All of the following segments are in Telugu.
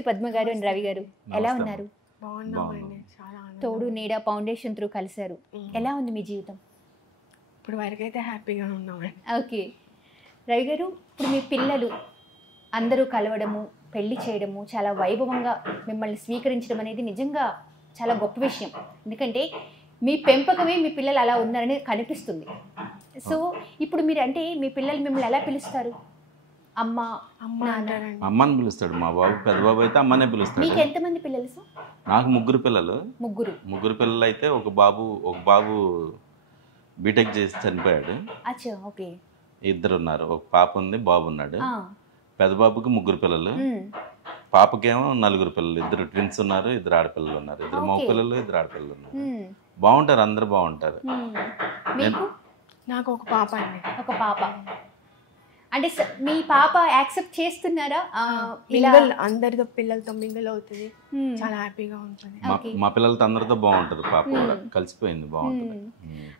నమస్తే పద్మ గారు అండ్ రవి గారు, ఎలా ఉన్నారు? తోడు నీడ ఫౌండేషన్ త్రూ కలిశారు, ఎలా ఉంది మీ జీవితం? ఇప్పుడు వరకు అయితే హ్యాపీగా ఉన్నామండి. ఓకే రవి గారు, ఇప్పుడు మీ పిల్లలు అందరూ కలవడము, పెళ్లి చేయడము, చాలా వైభవంగా మిమ్మల్ని స్వీకరించడం అనేది నిజంగా చాలా గొప్ప విషయం. ఎందుకంటే మీ పెంపకమే మీ పిల్లలు అలా ఉన్నారని కనిపిస్తుంది. సో ఇప్పుడు మీరు అంటే మీ పిల్లలు మిమ్మల్ని ఎలా పిలుస్తారు? అమ్మ అమ్మని పిలుస్తాడు మా బాబు. పెద్ద బాబు అయితే అమ్మనే పిలుస్తాడు. మీకు ఎంతమంది పిల్లలు సార్? నాకు ముగ్గురు పిల్లలు. ముగ్గురు పిల్లలు అయితే ఒక బాబు బీటెక్ చేసి చనిపోయాడు. అచ్చా, ఓకే. ఇద్దరు ఉన్నారు, ఒక పాప ఉంది, బాబు ఉన్నాడు. పెద్ద బాబుకి ముగ్గురు పిల్లలు, పాపకేమో నలుగురు పిల్లలు, ఇద్దరు ట్విన్స్ ఉన్నారు, ఇద్దరు ఆడపిల్లలు ఉన్నారు, ఇద్దరు మగ పిల్లలు, ఇద్దరు ఆడపిల్లలు ఉన్నారు. బాగుంటారు, అందరు బాగుంటారు. నాకు ఒక పాప అండి. ఒక పాప అంటే మీ పాప యాక్సెప్ట్ చేస్తున్నారా? అందరితో పిల్లలతో మింగిల్ అవుతుంది, చాలా హ్యాపీగా ఉంటుంది. మా పిల్లలతో అందరితో బాగుంటారు, పాప కూడా కలిసిపోయింది, బాగుంటుంది.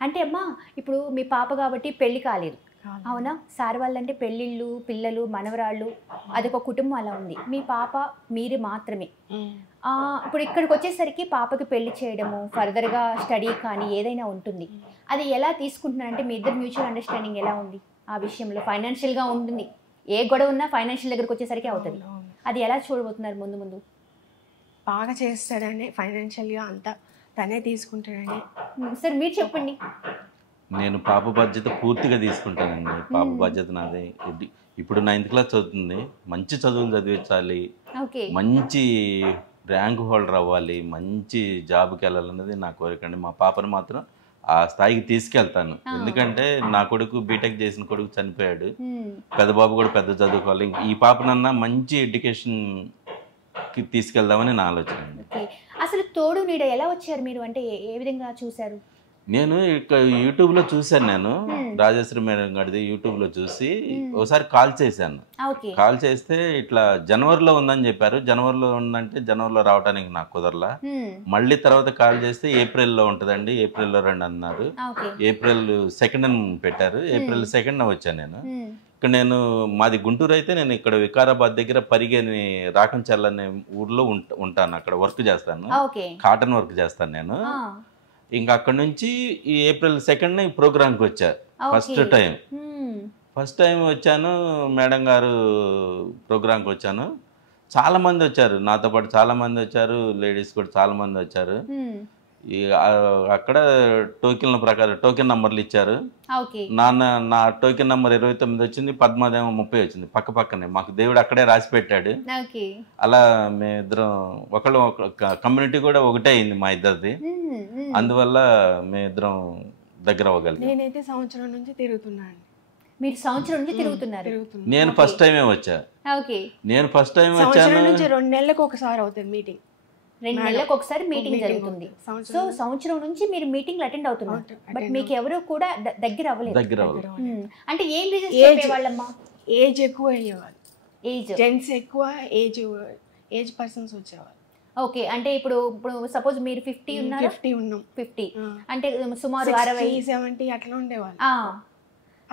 అంటే అమ్మా ఇప్పుడు మీ పాప కాబట్టి పెళ్లి కాలేదు, అవునా? సార్ వాళ్ళంటే పెళ్ళిళ్ళు, పిల్లలు, మనవరాళ్ళు, అదొక కుటుంబం అలా ఉంది. మీ పాప మీరు మాత్రమే. ఇప్పుడు ఇక్కడికి వచ్చేసరికి పాపకి పెళ్లి చేయడము, ఫర్దర్గా స్టడీ కానీ ఏదైనా ఉంటుంది, అది ఎలా తీసుకుంటున్నారంటే మీ ఇద్దరు మ్యూచువల్ అండర్స్టాండింగ్ ఎలా ఉంది ఆ విషయంలో? ఫైనాన్షియల్గా ఉంటుంది, ఏ గొడవ ఉన్నా ఫైనాన్షియల్ దగ్గరకు వచ్చేసరికి అవుతుంది, అది ఎలా చూడబోతున్నారు ముందు ముందు? బాగా చేస్తాడని, ఫైనాన్షియల్గా అంతా తనే తీసుకుంటాడని. సార్ మీరు చెప్పండి. నేను పాప బాధ్యత పూర్తిగా తీసుకుంటానండి. పాప బాధ్యత నాదే. ఇప్పుడు 9th క్లాస్ చదువుతుంది, మంచి చదువులు చదివించాలి, మంచి ర్యాంక్ హోల్డర్ అవ్వాలి, మంచి జాబ్కి వెళ్ళాలన్నది నా కోరిక అండి. మా పాపను మాత్రం ఆ స్థాయికి తీసుకెళ్తాను. ఎందుకంటే నా కొడుకు బీటెక్ చేసిన కొడుకు చనిపోయాడు, పెద్ద బాబు కూడా పెద్ద చదువుకోవాలి. ఈ పాపనన్నా మంచి ఎడ్యుకేషన్కి తీసుకెళ్దామని నా ఆలోచన. అసలు తోడు నీడ ఎలా వచ్చారు మీరు, అంటే ఏ విధంగా చూశారు? నేను ఇక్కడ యూట్యూబ్లో చూశాను. నేను రాజేశ్వరి మేడం గారిది యూట్యూబ్లో చూసి ఒకసారి కాల్ చేశాను. కాల్ చేస్తే ఇట్లా జనవరిలో ఉందని చెప్పారు. జనవరిలో ఉందంటే జనవరిలో రావడానికి నాకు కుదరలా. మళ్ళీ తర్వాత కాల్ చేస్తే ఏప్రిల్లో ఉంటుందండి, ఏప్రిల్లో రండి అన్నారు. ఏప్రిల్ 2nd పెట్టారు. ఏప్రిల్ 2nd వచ్చాను నేను. ఇక్కడ నేను మాది గుంటూరు అయితే నేను ఇక్కడ వికారాబాద్ దగ్గర పరిగేని రాకంచర్ల అనే ఊర్లో ఉంటాను. అక్కడ వర్క్ చేస్తాను, కాటన్ వర్క్ చేస్తాను నేను. ఇంకా అక్కడ నుంచి ఈ ఏప్రిల్ 2nd ఈ ప్రోగ్రామ్కి వచ్చారు. ఫస్ట్ టైం వచ్చాను, మేడం గారు ప్రోగ్రామ్కి వచ్చాను. చాలామంది వచ్చారు, నాతో పాటు చాలామంది వచ్చారు, లేడీస్ కూడా చాలామంది వచ్చారు. అక్కడ టోకెన్ల ప్రకారం టోకెన్ నంబర్లు ఇచ్చారు. నా టోకెన్ నంబర్ 29 వచ్చింది, పద్మాదేమో 30 వచ్చింది. పక్క పక్కనే మాకు దేవుడు అక్కడే రాసి పెట్టాడు. అలా మేమిద్దరం ఒకళ్ళు కమ్యూనిటీ కూడా ఒకటే అయింది మా ఇద్దరిది. అందువల్ల మేమిద్దరం దగ్గర అవ్వగలిగాం. నేనైతే సంవత్సరం నుంచి తిరుగుతున్నాను. మీరు సంవత్సరం నుంచి తిరుగుతున్నారు? నేను ఫస్ట్ టైమే వచ్చా. నేను ఫస్ట్ టైం వచ్చాను. 2 నెలలకు ఒకసారి అవుతుంది మీటింగ్. 2 నెలలకు ఒకసారి మీటింగ్ జరుగుతుంది. సో సంవత్సరం నుంచి మీరు మీటింగ్లు అటెండ్ అవుతున్నారు, బట్ మీకు ఎవరు కూడా దగ్గర అవ్వలేదు. అంటే ఏం రీజన్ చెప్పేవాళ్ళమ్మా? ఏజ్ ఎక్కువ అయ్యేవాళ్ళు, జెంట్స్ ఎక్కువ, ఏజ్ పర్సన్స్ వచ్చేవాళ్ళు. ఓకే, అంటే ఇప్పుడు సపోజ్ మీరు 50 ఉన్నారు. 50 ఉన్నాం. 50 అంటే సుమారు 60, 70 అట్లా ఉండేవాళ్ళు.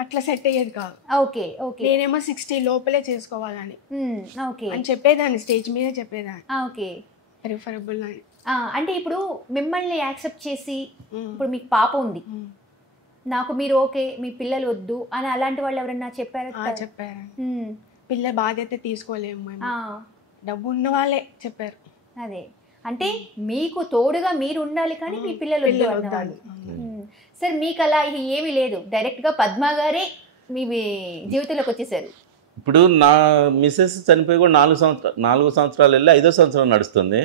అట్లా సెట్ అయ్యేది కాదు. Okay okay. నేనేమో 60 లోపలే చేసుకోవాలని అని చెప్పేదాన్ని, స్టేజ్ మీద చెప్పేదాన్ని. ఓకే, ప్రిఫరబుల్ అని. అంటే ఇప్పుడు మిమ్మల్ని యాక్సెప్ట్ చేసి, ఇప్పుడు మీకు పాప ఉంది, నాకు మీరు ఓకే, మీ పిల్లలు వద్దు అని అలాంటి వాళ్ళు ఎవరన్నా చెప్పారా? చెప్పారు. పిల్లల బాధ్యత తీసుకోలేము, డబ్బు ఉన్న వాళ్ళే చెప్పారు. అదే, అంటే మీకు తోడుగా మీరు ఉండాలి కానీ మీ పిల్లలు వద్దు. సార్ మీకు అలా ఏమీ లేదు, డైరెక్ట్గా పద్మా గారే మీ జీవితంలోకి వచ్చేసారు. ఇప్పుడు నా మిస్సెస్ చనిపోయి కూడా 4 సంవత్సరాలు వెళ్ళి 5వ సంవత్సరం నడుస్తుంది.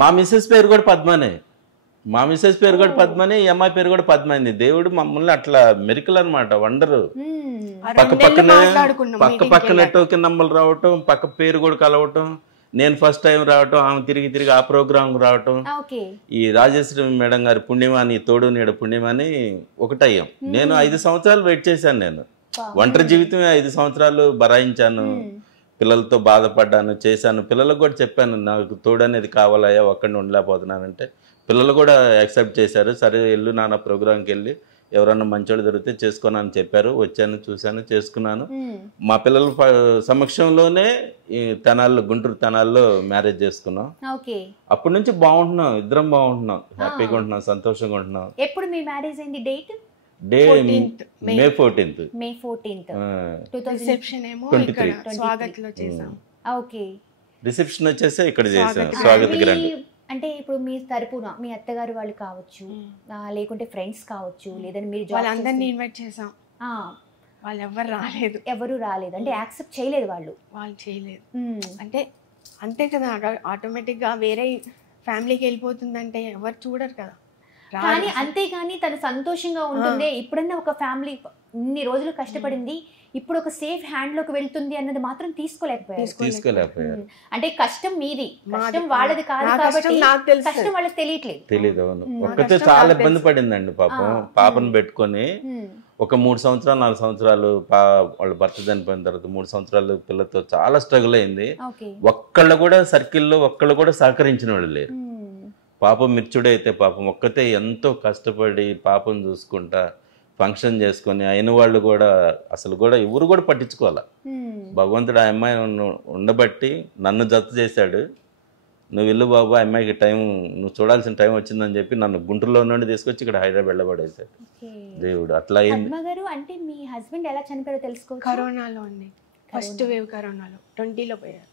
మా మిస్సెస్ పేరు కూడా పద్మనే, మా మిస్సెస్ పేరు కూడా పద్మనే, ఈ అమ్మాయి పేరు కూడా పద్మైంది. దేవుడు మమ్మల్ని అట్లా మెరికల్ అనమాట, వండరు. పక్క పక్కనే టోకెన్ నంబర్లు రావటం, పక్క పేరు కూడా కలవటం, నేను ఫస్ట్ టైం రావటం, ఆమె తిరిగి ఆ ప్రోగ్రామ్ రావటం. ఈ రాజేశ్వరి మేడం గారి పుణ్యమాని, తోడు నీడ పుణ్యమాని ఒకటయ్యాం. నేను 5 సంవత్సరాలు వెయిట్ చేశాను. నేను ఒంటరి జీవితమే 5 సంవత్సరాలు బరాయించాను, పిల్లలతో బాధపడ్డాను, చేశాను. పిల్లలకు కూడా చెప్పాను, నాకు తోడు అనేది కావాలయ్యా, ఒక్కడిని ఉండలేకపోతున్నానంటే పిల్లలు కూడా యాక్సెప్ట్ చేశారు. సరే వెళ్ళు నాన్న ప్రోగ్రామ్కి వెళ్ళి ఎవరన్నా మంచోళ్ళు దొరికితే చేసుకోను అని చెప్పారు. వచ్చాను, చూశాను, చేసుకున్నాను. మా పిల్లల సమక్షంలోనే ఈ తెనాల్లో, గుంటూరు తెనాల్లో మ్యారేజ్ చేసుకున్నాం. అప్పటి నుంచి బాగుంటున్నాం, ఇద్దరం బాగుంటున్నాం, హ్యాపీగా ఉంటున్నాం, సంతోషంగా ఉంటున్నాం. ఎప్పుడు మీ మ్యారేజ్ అయింది? డేట్ డే మే 14th. మే 14th. రిసెప్షన్ ఏమో ఇక్కడ స్వాగత్లో చేసాం. ఓకే. రిసెప్షన్ వచ్చేసి ఇక్కడ చేసాం, స్వాగత్ గ్రాండ్. అంటే ఇప్పుడు మీ తరపున మీ అత్తగారు వాళ్ళు కావచ్చు, లేకుంటే ఫ్రెండ్స్ కావచ్చు, లేదంటే మీరు వాళ్ళందరినీ ఇన్వైట్ చేసాం. వాళ్ళు ఎవరు రాలేదు. అంటే యాక్సెప్ట్ చేయలేదు వాళ్ళు చేయలేదు. అంటే అంతే కదా, ఆటోమేటిక్గా వేరే ఫ్యామిలీకి వెళ్ళిపోతుందంటే ఎవరు చూడరు కదా. కానీ అంతేగాని తను సంతోషంగా ఉంటుంది. ఇప్పుడన్నా ఒక ఫ్యామిలీ ఇన్ని రోజులు కష్టపడింది, ఇప్పుడు ఒక సేఫ్ హ్యాండ్ లోకి వెళ్తుంది అన్నది మాత్రం తీసుకోలేకపోయారు. అంటే కష్టం మీది, కష్టం వాళ్ళది కాదు కాబట్టి కష్టం వాళ్ళకి తెలియదు. ఒక్కతే చాలా ఇబ్బంది పడిందండి పాపం. పాపను పెట్టుకొని ఒక 3 సంవత్సరాలు 4 సంవత్సరాలు వాళ్ళ భర్త చనిపోయిన తర్వాత 3 సంవత్సరాలు పిల్లతో చాలా స్ట్రగుల్ అయింది. ఒక్కళ్ళు కూడా సర్కిల్లో ఒక్కళ్ళు కూడా సహకరించిన వాళ్ళు లేరు. పాపం మిర్చుడైతే పాపం ఒక్కతే ఎంతో కష్టపడి పాపం చూసుకుంటా ఫంక్షన్ చేసుకొని అయిన వాళ్ళు కూడా అసలు కూడా ఎవరు కూడా పట్టించుకోవాలి. భగవంతుడు ఆ అమ్మాయి ఉండబట్టి నన్ను జత చేశాడు. నువ్వు ఇల్లు బాబు, ఆ అమ్మాయికి టైం, నువ్వు చూడాల్సిన టైం వచ్చిందని చెప్పి నన్ను గుంటూరులో నుండి తీసుకొచ్చి ఇక్కడ హైదరాబాద్ వెళ్ళబడేశాడు దేవుడు. అట్లా అయింది. అంటే మీ హస్బెండ్ ఎలా చనిపోయారో తెలుసుకో. కరోనాలో అండి, ఫస్ట్ వేవ్ కరోనాలో 20లో పోయారు.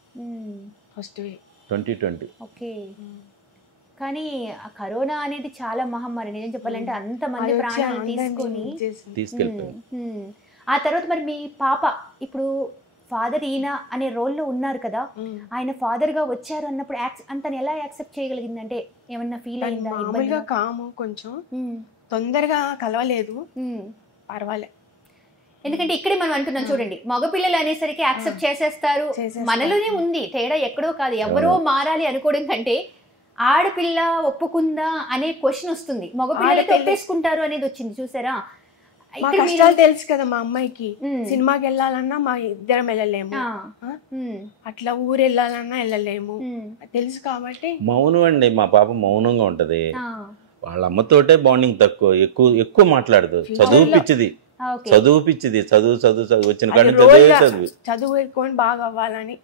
First wave 2020. ఓకే. కానీ ఆ కరోనా అనేది చాలా మహమ్మారి. నిజం చెప్పాలంటే అంతమంది ప్రాణాలు తీసుకెళ్ళిపోయి. ఆ తర్వాత మరి మీ పాప ఇప్పుడు ఫాదర్ ఈయన అనే రోల్లో ఉన్నారు కదా, ఆయన ఫాదర్ గా వచ్చారు అన్నప్పుడు తను ఎలా యాక్సెప్ట్ చేయగలిగింది? అంటే ఏమన్నా ఫీల్ అయిందా? కాము, కొంచెం తొందరగా కలవలేదు, పర్వాలే. ఎందుకంటే ఇక్కడే మనం అంటున్నాం చూడండి, మగపిల్లలు అనేసరికి యాక్సెప్ట్ చేసేస్తారు. మనలోనే ఉంది తేడా, ఎక్కడో కాదు. ఎవరో మారాలి అనుకోవడం కంటే ఆడపిల్ల ఒప్పుకుందా అనే క్వశ్చన్ వస్తుంది, మగపిల్లలకి ఒప్పేసుకుంటారు అనేది వచ్చింది. చూసారా, కష్టాలు తెలుసు కదా మా అమ్మాయికి. సినిమాకి వెళ్ళాలన్నా మా ఇద్దరం వెళ్ళలేము, అట్లా ఊరు వెళ్ళాలన్నా వెళ్ళలేము, తెలుసు కాబట్టి మౌనం అండి. మా పాప మౌనంగా ఉంటది. వాళ్ళ అమ్మతోటే బాండింగ్ తక్కువ, ఎక్కువ మాట్లాడదు. చదువు పిచ్చిది వచ్చిన కానీ చదువు ఎక్కువ బాగా అవ్వాలని.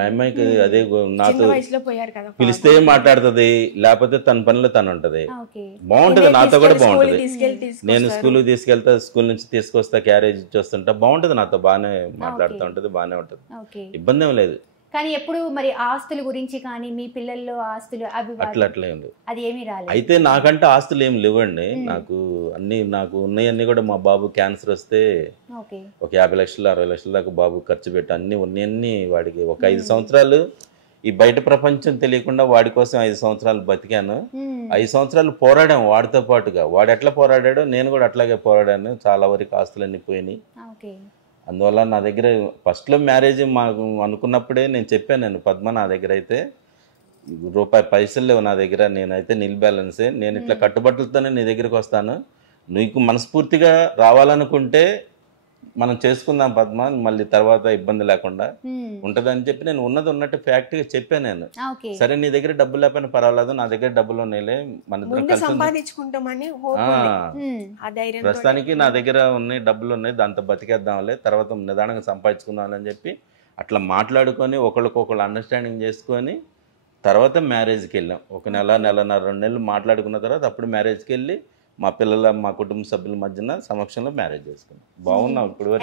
అమ్మాయికి అదే నాతో పిలిస్తే మాట్లాడుతుంది, లేకపోతే తన పనిలో తను ఉంటది. బాగుంటది, నాతో కూడా బాగుంటది. నేను స్కూల్ తీసుకెళ్తా, స్కూల్ నుంచి తీసుకొస్తా, క్యారేజ్ ఇచ్చేస్తుంటా, బాగుంటది. నాతో బాగానే మాట్లాడుతూ ఉంటది, బాగానే ఉంటది, ఇబ్బంది ఏం లేదు. కానీ ఎప్పుడు మరి ఆస్తుల గురించి కానీ మీ పిల్లల్లో ఆస్తులు అవి అట్లే అది ఏమీ రాలేదు. అయితే నాకంటే ఆస్తులు ఏమి లేవండి. నాకు ఉన్నాయన్నీ కూడా మా బాబు క్యాన్సర్ వస్తే ఒక 50 లక్షలు 60 లక్షల దాకా బాబు ఖర్చు పెట్టి అన్ని ఉన్నాయన్నీ వాడికి ఒక 5 సంవత్సరాలు ఈ బయట ప్రపంచం తెలియకుండా వాడి కోసం 5 సంవత్సరాలు బతికాను. 5 సంవత్సరాలు పోరాడాం వాడితో పాటుగా. వాడు ఎట్లా పోరాడాడో నేను కూడా అట్లాగే పోరాడాను. చాలా వరకు ఆస్తులన్నీ పోయినాయి. అందువల్ల నా దగ్గర ఫస్ట్లో మ్యారేజ్ మాకు అనుకున్నప్పుడే నేను చెప్పాను, నేను పద్మ నా దగ్గర అయితే రూపాయి పైసలు లేవు నా దగ్గర, నేనైతే నిల్ బ్యాలెన్సే, నేను ఇట్లా కట్టుబట్టలతోనే నీ దగ్గరికి వస్తాను, నీకు మనస్ఫూర్తిగా రావాలనుకుంటే మనం చేసుకుందాం పద్మ, మళ్ళీ తర్వాత ఇబ్బంది లేకుండా ఉంటదని చెప్పి నేను ఉన్నది ఉన్నట్టు ఫ్యాక్ట్గా చెప్పాను నేను. సరే నీ దగ్గర డబ్బులు లేకపోయినా పర్వాలేదు, నా దగ్గర డబ్బులు ఉన్నాయిలే, మన ఇద్దరం కలిసి ప్రస్తుతానికి నా దగ్గర ఉన్నాయి, డబ్బులు ఉన్నాయి, దాంతో బతికేద్దాంలే, తర్వాత నిదానంగా సంపాదించుకుందామని చెప్పి అట్లా మాట్లాడుకొని ఒకళ్ళకొకళ్ళు అండర్స్టాండింగ్ చేసుకొని తర్వాత మ్యారేజ్కి వెళ్ళాం. ఒక నెలన్నర 2 నెలలు మాట్లాడుకున్న తర్వాత అప్పుడు మ్యారేజ్కి వెళ్ళి మా పిల్లల మా కుటుంబ సభ్యుల మధ్యన సమక్షంలో మ్యారేజ్ చేసుకున్నాం. బాగున్నాం ఇప్పుడు వరకు.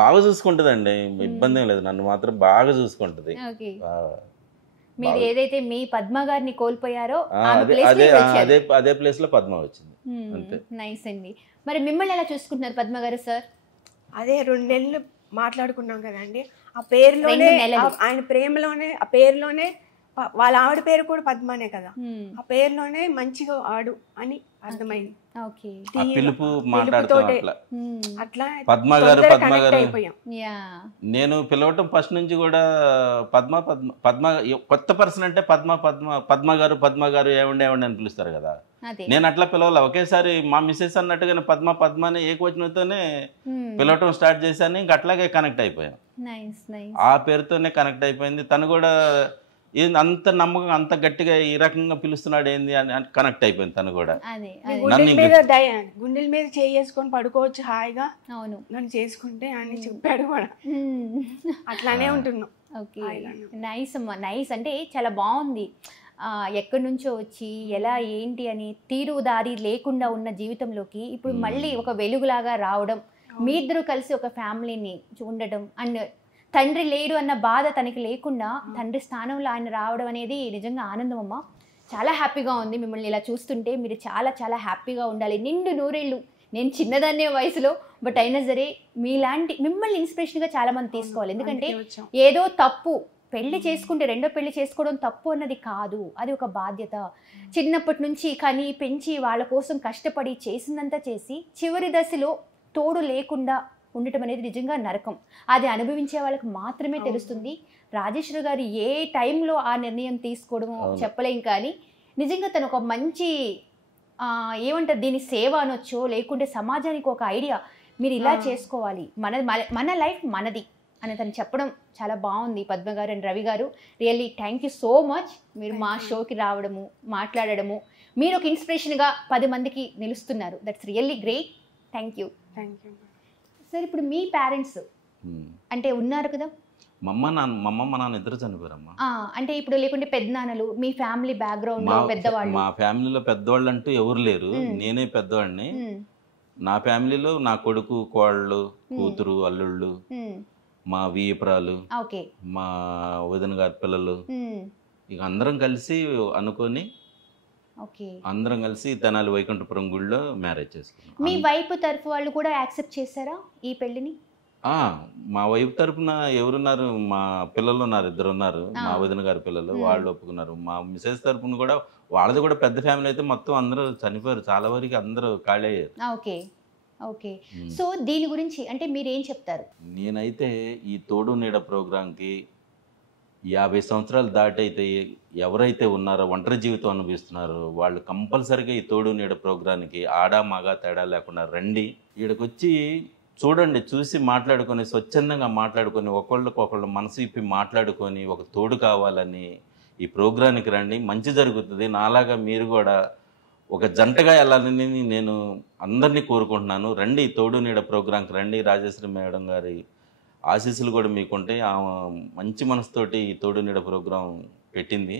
బాగా చూసుకుంటుందండి, ఇబ్బంది ఏం లేదు. నన్ను మాత్రం బాగా చూసుకుంటుంది. మీరు ఏదైతే మీ పద్మ గారిని కోల్పోయారో అదే ప్లేస్ లో పద్మ వచ్చింది. అంతే. నైస్ అండి. మరి మిమ్మల్ని ఎలా చూసుకుంటున్నారు పద్మ గారు? సార్ అదే 2 నెలలు మాట్లాడుకున్నాం కదండి, ఆ పేరులోనే ఆయన ప్రేమలోనే ఆ పేరులోనే వాళ్ళ ఆవిడ పేరు కూడా పద్మనే కదా, ఆ పేరులోనే మంచిగా ఆడు అని అర్థమైంది. అట్లా పద్మ గారు నేను పిలవటం ఫస్ట్ నుంచి కూడా పద్మ పద్మ పద్మ కొత్త పర్సన్ అంటే పద్మ గారు ఏమండి అని పిలుస్తారు కదా, నేను అట్లా పిలవాలి. ఒకేసారి మా మిస్సెస్ అన్నట్టుగానే పద్మ అని ఏకవచనంతోనే పిలవటం స్టార్ట్ చేశాను. ఇంక అట్లాగే కనెక్ట్ అయిపోయాం. ఆ పేరుతోనే కనెక్ట్ అయిపోయింది. తను కూడా అంత నమ్మకం అంత గట్టిగా ఈ రకంగా పిలుస్తున్నాడు ఏంది అని కనెక్ట్ అయిపోయింది తను కూడా. గుండెల మీద చేసుకొని పడుకోవచ్చు హాయిగా, అవును నన్ను చేసుకుంటే అని చెప్పాడు కూడా. అట్లానే ఉంటున్నాం. ఓకే, నైస్ అమ్మా, నైస్. అంటే చాలా బాగుంది. ఎక్కడి నుంచో వచ్చి ఎలా ఏంటి అని తీరుదారి లేకుండా ఉన్న జీవితంలోకి ఇప్పుడు మళ్ళీ ఒక వెలుగులాగా రావడం, మీ ఇద్దరు కలిసి ఒక ఫ్యామిలీని ఉండడం, అండ్ తండ్రి లేడు అన్న బాధ తనకి లేకుండా తండ్రి స్థానంలో ఆయన రావడం అనేది నిజంగా ఆనందం అమ్మా. చాలా హ్యాపీగా ఉంది మిమ్మల్ని ఇలా చూస్తుంటే. మీరు చాలా చాలా హ్యాపీగా ఉండాలి, నిండు నూరేళ్ళు. నేను చిన్నదాన్నే వయసులో, బట్ అయినా సరే మీలాంటి మిమ్మల్ని ఇన్స్పిరేషన్గా చాలామంది తీసుకోవాలి. ఎందుకంటే ఏదో తప్పు పెళ్లి చేసుకుంటే రెండో పెళ్లి చేసుకోవడం తప్పు అన్నది కాదు, అది ఒక బాధ్యత. చిన్నప్పటి నుంచి కని పెంచి వాళ్ళ కోసం కష్టపడి చేసిందంతా చేసి చివరి దశలో తోడు లేకుండా ఉండటం అనేది నిజంగా నరకం. అది అనుభవించే వాళ్ళకి మాత్రమే తెలుస్తుంది. రాజేశ్వరి గారు ఏ టైంలో ఆ నిర్ణయం తీసుకోవడమో చెప్పలేం, కానీ నిజంగా తను ఒక మంచి ఏమంటారు దీని సేవ అనొచ్చో, లేకుంటే సమాజానికి ఒక ఐడియా మీరు ఇలా చేసుకోవాలి, మన లైఫ్ మనది అని తను చెప్పడం చాలా బాగుంది. పద్మ గారు అండ్ రవి గారు, really thank you so much. మీరు మా షోకి రావడము, మాట్లాడడము, మీరు ఒక ఇన్స్పిరేషన్గా 10 మందికి నిలుస్తున్నారు. That's really great. Thank you. Sir, ఇప్పుడు మీ పేరెంట్స్ అంటే ఉన్నారు కదా, మా అమ్మ నాన్న ఇద్దరు చనిపోయారమ్మా. అంటే ఇప్పుడు లేకుంటే పెద్దనాన్నలు, మీ ఫ్యామిలీ బ్యాక్గ్రౌండ్ పెద్దవాళ్ళు? మా ఫ్యామిలీలో పెద్దవాళ్ళు అంటూ ఎవరు లేరు, నేనే పెద్దవాడిని. నా ఫ్యామిలీలో నా కొడుకు, కోళ్ళు, కూతురు, అల్లుళ్ళు, మా వీయపురాలు, మా వదిన గారి పిల్లలు, ఇక అందరం కలిసి అనుకొని అందరం కలిసి తెనాలి వైకుంఠపురం గుడిలో మ్యారేజ్ చేసుకున్నాం. మీ వైపు తరఫు వాళ్ళు కూడా యాక్సెప్ట్ చేశారా ఈ పెళ్లిని? మా వైపు తరఫున ఎవరున్నారు, మా పిల్లలు ఉన్నారు, 2 ఉన్నారు, మా వదిన గారి పిల్లలు, వాళ్ళు ఒప్పుకున్నారు. మా మిసెస్ తరఫున కూడా, వాళ్ళది కూడా పెద్ద ఫ్యామిలీ అయితే మొత్తం అందరూ చనిపోయారు, చాలా వరకు అందరూ ఖాళీ అయ్యారు. Okay okay. సో దీని గురించి అంటే మీరు ఏం చెప్తారు? నేనైతే ఈ తోడు నీడ ప్రోగ్రాంకి 50 సంవత్సరాలు దాటైతే ఎవరైతే ఉన్నారో, ఒంటరి జీవితం అనుభవిస్తున్నారో, వాళ్ళు కంపల్సరీగా ఈ తోడు నీడ ప్రోగ్రాంకి ఆడ మగ తేడా లేకుండా రండి. ఈడకొచ్చి చూడండి, చూసి మాట్లాడుకొని, స్వచ్ఛందంగా మాట్లాడుకొని, ఒకళ్ళకొకళ్ళు మనసు ఇప్పి మాట్లాడుకొని ఒక తోడు కావాలని ఈ ప్రోగ్రాంకి రండి. మంచి జరుగుతుంది. నాలాగా మీరు కూడా ఒక జంటగా వెళ్ళాలని నేను అందరినీ కోరుకుంటున్నాను. రండి, తోడు నీడ ప్రోగ్రాంకి రండి. రాజేశ్వరి మేడం గారి ఆశీస్సులు కూడా మీకుంటే, మంచి మనసుతోటి ఈ తోడు నీడ ప్రోగ్రాం పెట్టింది.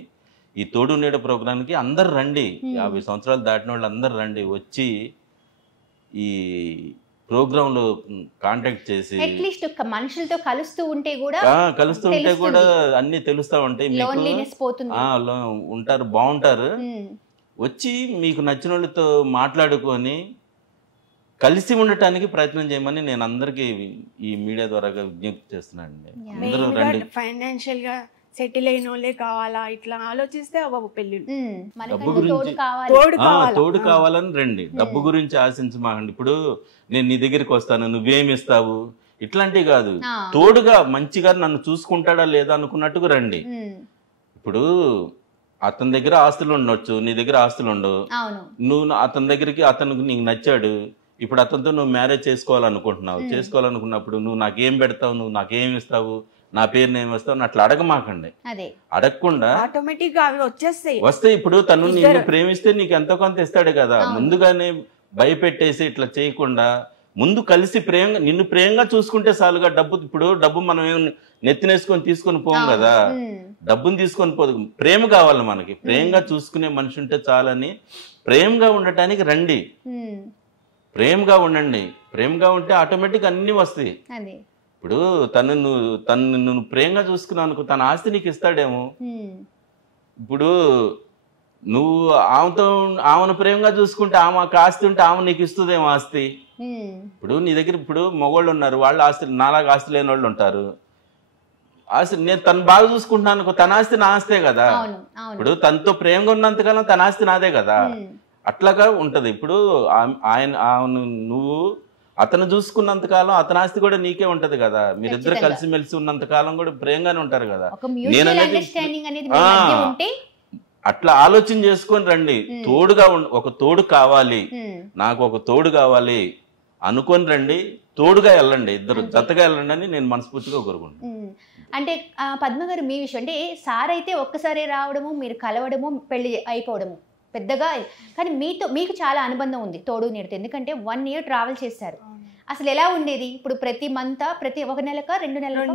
ఈ తోడు నీడ ప్రోగ్రాంకి అందరు రండి, 50 సంవత్సరాలు దాటిన వాళ్ళు అందరు రండి. వచ్చి ఈ ప్రోగ్రాంలో కాంటాక్ట్ చేసి అట్లీస్ట్ మనుషులతో కలుస్తూ ఉంటే కూడా అన్ని తెలుస్తూ ఉంటాయి, ఉంటారు, బాగుంటారు. వచ్చి మీకు నచ్చిన వాళ్ళతో మాట్లాడుకొని కలిసి ఉండటానికి ప్రయత్నం చేయమని నేను అందరికీ ఈ మీడియా ద్వారా విజ్ఞప్తి చేస్తున్నానండి. అందరూ రండి. ఫైనాన్షియల్ గా సెటిల్ అయిన వాళ్ళే కావాలా, ఇట్లా ఆలోచిస్తే అవ్వవు పెళ్ళిళ్ళు. డబ్బు గురించి తోడు కావాలని రండి, డబ్బు గురించి ఆశించమాకండి. ఇప్పుడు నేను నీ దగ్గరికి వస్తాను, నువ్వేమిస్తావు, ఇట్లాంటివి కాదు. తోడుగా మంచిగా నన్ను చూసుకుంటాడా లేదా అనుకున్నట్టుగా రండి. ఇప్పుడు అతని దగ్గర ఆస్తులు ఉండొచ్చు, నీ దగ్గర ఆస్తులు ఉండవు. నువ్వు అతని దగ్గరికి, అతనికి నీకు నచ్చాడు, ఇప్పుడు అతనితో నువ్వు మ్యారేజ్ చేసుకోవాలనుకున్నప్పుడు నువ్వు నాకేం పెడతావు, నువ్వు నాకేం ఇస్తావు, నా పేరుని ఏమి ఇస్తావు అట్లా అడగమాకండి. అడగకుండా ఆటోమేటిక్ గా వస్తే ఇప్పుడు తను నిన్ను ప్రేమిస్తే నీకు ఎంతో కొంత ఇస్తాడు కదా. ముందుగానే భయపెట్టేసి ఇట్లా చేయకుండా ముందు కలిసి ప్రేమగా, నిన్ను ప్రేమగా చూసుకుంటే చాలుగా. ఇప్పుడు డబ్బు మనం ఏం నెత్తినేసుకొని తీసుకొని పోం కదా, డబ్బుని తీసుకొని పోదు. ప్రేమ కావాలి మనకి, ప్రేమగా చూసుకునే మనిషి ఉంటే చాలని ప్రేమగా ఉండటానికి రండి. ప్రేమగా ఉండండి, ప్రేమగా ఉంటే ఆటోమేటిక్ అన్ని వస్తాయి. ఇప్పుడు తను ప్రేమగా చూసుకున్నావు అనుకో, తన ఆస్తి నీకు ఇస్తాడేమో. ఇప్పుడు నువ్వు ఆమెను ప్రేమగా చూసుకుంటే ఆమెకు ఆస్తి ఉంటే ఆమె నీకు ఇస్తుందేమో ఆస్తి. ఇప్పుడు నీ దగ్గర ఇప్పుడు మగవాళ్ళు ఉన్నారు, వాళ్ళ ఆస్తి నాలాగా ఆస్తి లేని వాళ్ళు ఉంటారు. ఆస్తి నేను తను బాగా చూసుకుంటున్నాను అనుకో, తన ఆస్తి నా ఆస్తే కదా. ఇప్పుడు తనతో ప్రేమగా ఉన్నంతకాలం తన ఆస్తి నాదే కదా. అట్లాగా ఉంటది. ఇప్పుడు నువ్వు అతను చూసుకున్నంతకాలం అతని ఆస్తి కూడా నీకే ఉంటది కదా. మీరిద్దరు కలిసిమెలిసి ఉన్నంతకాలం కూడా ప్రేమగానే ఉంటారు కదా. అట్లా ఆలోచన చేసుకొని రండి. తోడుగా ఒక తోడు కావాలి, నాకు ఒక తోడు కావాలి అనుకొని రండి. తోడుగా వెళ్ళండి, ఇద్దరు జతగా వెళ్ళండి అని నేను మనస్ఫూర్తిగా కోరుకుంటాను. అంటే పద్మ గారు మీ విషయం అంటే సార్ అయితే ఒక్కసారి రావడము, మీరు కలవడము, పెళ్లి అయిపోవడము పెద్దగా, కానీ మీకు చాలా అనుబంధం ఉంది తోడు నీడుతో. ఎందుకంటే 1 year ట్రావెల్ చేశారు. అసలు ఎలా ఉండేది? ఇప్పుడు ప్రతి మంత్, ప్రతి 1 నెలకా 2 నెలలకి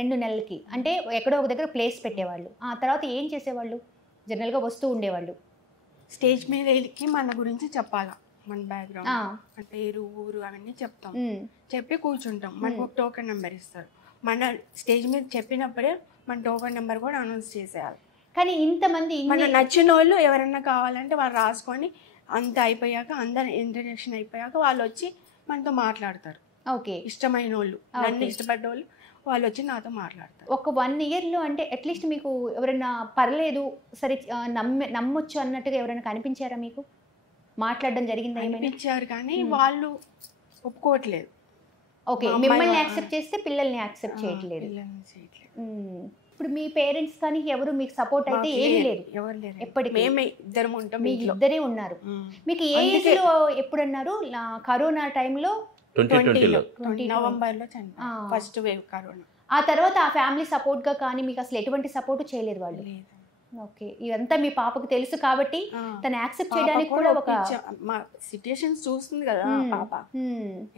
2 నెలలకి అంటే ఎక్కడో ఒక దగ్గర ప్లేస్ పెట్టేవాళ్ళు. ఆ తర్వాత ఏం చేసేవాళ్ళు? జనరల్గా వస్తూ ఉండేవాళ్ళు. స్టేజ్ మీద వెళ్ళి మన గురించి చెప్పాలా, మన బ్యాక్గ్రౌండ్, మన పేరు, ఊరు అవన్నీ చెప్తాం. చెప్పి కూర్చుంటాం. మనకు ఒక టోకెన్ నెంబర్ ఇస్తారు. మన స్టేజ్ మీద చెప్పినప్పుడే మన టోకెన్ నెంబర్ కూడా అనౌన్స్ చేసేయాలి. కానీ ఇంతమంది మన నచ్చిన వాళ్ళు ఎవరన్నా కావాలంటే వాళ్ళు రాసుకొని అంత అయిపోయాక, అందరు ఇంట్రడక్షన్ అయిపోయాక వాళ్ళు వచ్చి మనతో మాట్లాడతారు. ఓకే, ఇష్టమైన వాళ్ళు, నన్ను ఇష్టపడ్డ వాళ్ళు వచ్చి నాతో మాట్లాడతారు. ఒక 1 yearలో అంటే అట్లీస్ట్ మీకు ఎవరైనా పర్లేదు సరే నమ్మొచ్చు అన్నట్టుగా ఎవరైనా కనిపించారా? మీకు మాట్లాడడం జరిగిందా? ఇచ్చారు కానీ వాళ్ళు ఒప్పుకోవట్లేదు. ఓకే, మిమ్మల్ని యాక్సెప్ట్ చేస్తే పిల్లల్ని యాక్సెప్ట్ చేయట్లేదు. ఇప్పుడు మీ పేరెంట్స్ కానీ ఎవరు మీకు సపోర్ట్ అయితే ఏమీ లేదు? ఎవరు లేరు. ఎప్పటికీ మేమే ఇద్దరం ఉంటాం. మీకు ఇద్దరే ఉన్నారు. మీకు ఏ ఏజ్ లో ఎప్పుడు అన్నారు? కరోనా టైంలో 2020లో నవంబర్లో ఫస్ట్ వేవ్ కరోనా. ఆ తర్వాత ఆ ఫ్యామిలీ సపోర్ట్ గా కానీ మీకు అసలు ఎటువంటి సపోర్ట్ చేయలేదు వాళ్ళు? ఓకే, ఇదంతా మీ పాపకు తెలుసు కాబట్టి తను యాక్సెప్ట్ చేయడానికి కూడా ఒక మా సిట్యుయేషన్స్ చూస్తుంది కదా పాప.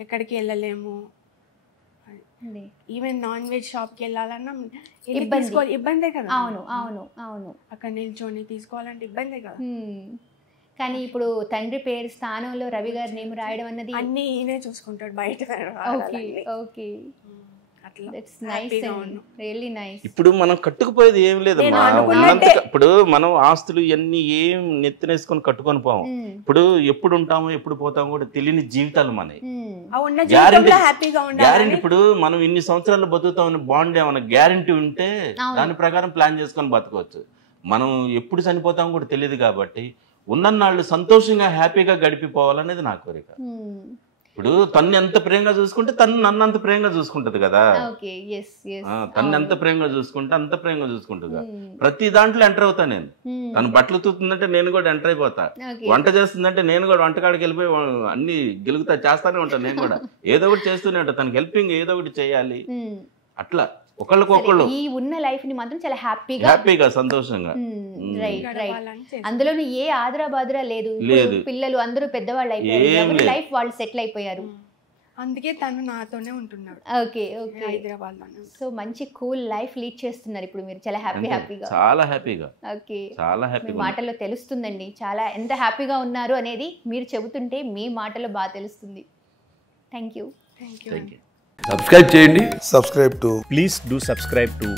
ఎక్కడికి వెళ్ళలేము, ఈవెన్ నాన్ వెజ్ షాప్కి వెళ్ళాలన్నా ఇబ్బందే కదా. అవును అవును అవును, అక్కడ నిల్చొని తీసుకోవాలంటే ఇబ్బందే కదా. కానీ ఇప్పుడు తండ్రి పేరు స్థానంలో రవి గారి నేమ్ రాయడం అన్నది అన్ని ఈయనే చూసుకుంటాడు బయట. ఓకే, ఇప్పుడు మనం కట్టుకుపోయేది ఏం లేదమ్మా. ఇప్పుడు మనం ఆస్తులు ఇవన్నీ ఏం నెత్తినేసుకొని కట్టుకొని పోము. ఇప్పుడు ఎప్పుడు ఉంటామో ఎప్పుడు పోతామో కూడా తెలియని జీవితాలు మనవి. గ్యారెంటీ ఇప్పుడు మనం ఇన్ని సంవత్సరాలు బతుకుతామని బాండ్ ఏమన్నా గ్యారెంటీ ఉంటే దాని ప్రకారం ప్లాన్ చేసుకొని బతకవచ్చు. మనం ఎప్పుడు చనిపోతామో కూడా తెలియదు కాబట్టి ఉన్నన్నాళ్ళు సంతోషంగా హ్యాపీగా గడిపిపోవాలనేది నా కోరిక. ఇప్పుడు తన్ని ఎంత ప్రేమగా చూసుకుంటే తను నన్ను అంత ప్రేమగా చూసుకుంటది కదా. తను ఎంత ప్రేమగా చూసుకుంటే అంత ప్రేమగా చూసుకుంటుంది. ప్రతి దాంట్లో ఎంటర్ అవుతా నేను. తను బట్టలు తూతుందంటే నేను కూడా ఎంటర్ అయిపోతా. వంట చేస్తుందంటే నేను కూడా వంటకాడికి వెళ్ళిపోయి అన్ని గెలుగుతా చేస్తానే ఉంటాను. నేను కూడా ఏదో ఒకటి చేస్తూనే ఉంటాను. తనకి హెల్పింగ్ ఏదో ఒకటి చేయాలి. అట్లా ఒకళ్ళకొకళ్ళు ఈ ఉన్న లైఫ్ ని మాత్రం చాలా హ్యాపీగా సంతోషంగా. అందులోనూ ఏ ఆదరా బాదరా లేదు. పిల్లలు అందరూ పెద్దవాళ్ళు అయిపోయారు, లైఫ్ వాళ్ళు సెటిల్ అయిపోయారు. అందుకే తను నాతోనే ఉంటున్నాడు. ఓకే ఓకే, హైదరాబాద్ లో. సో మంచి కూల్ లైఫ్ లీడ్ చేస్తున్నారు ఇప్పుడు మీరు చాలా హ్యాపీగా. చాలా హ్యాపీగా. ఓకే, చాలా హ్యాపీ. మాటల్లో తెలుస్తుందండి చాలా ఎంత హ్యాపీగా ఉన్నారు అనేది. మీరు చెబుతుంటే మీ మాటలో బాగా తెలుస్తుంది. Thank you. సబ్స్క్రైబ్ చేయండి. Please do subscribe to.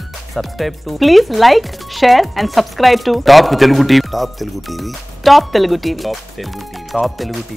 Please like, share and subscribe to top Telugu TV. Top Telugu TV. Top Telugu TV.